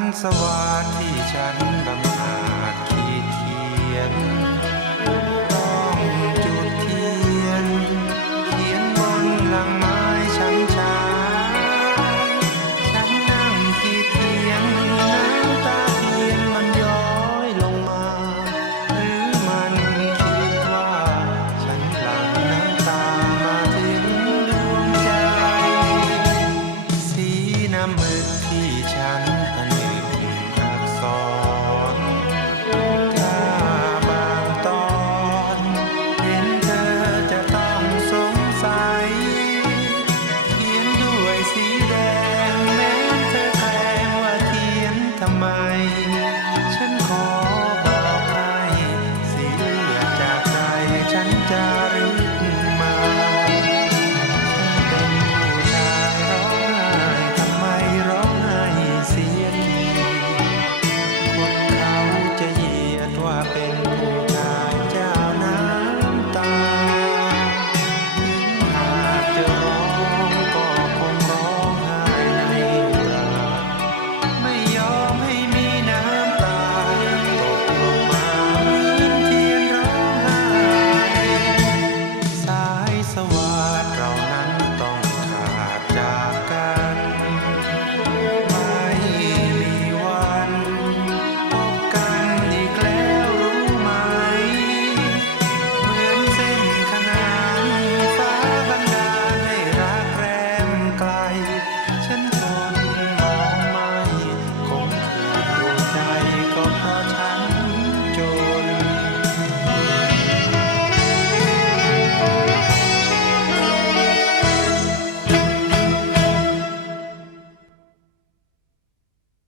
รสวาที่ฉันบำอาจขีดเขียน ต้องจุดเทียน เขียนบนหลังไม้ช้ำชาฉันนั่งขีดเขียนน้ำตาเทียนมันย้อยลงมา หรือมันคิดว่าฉันหลั่งน้ำตามาถึงดวงใจ สีน้ำมึกที่ฉัน song.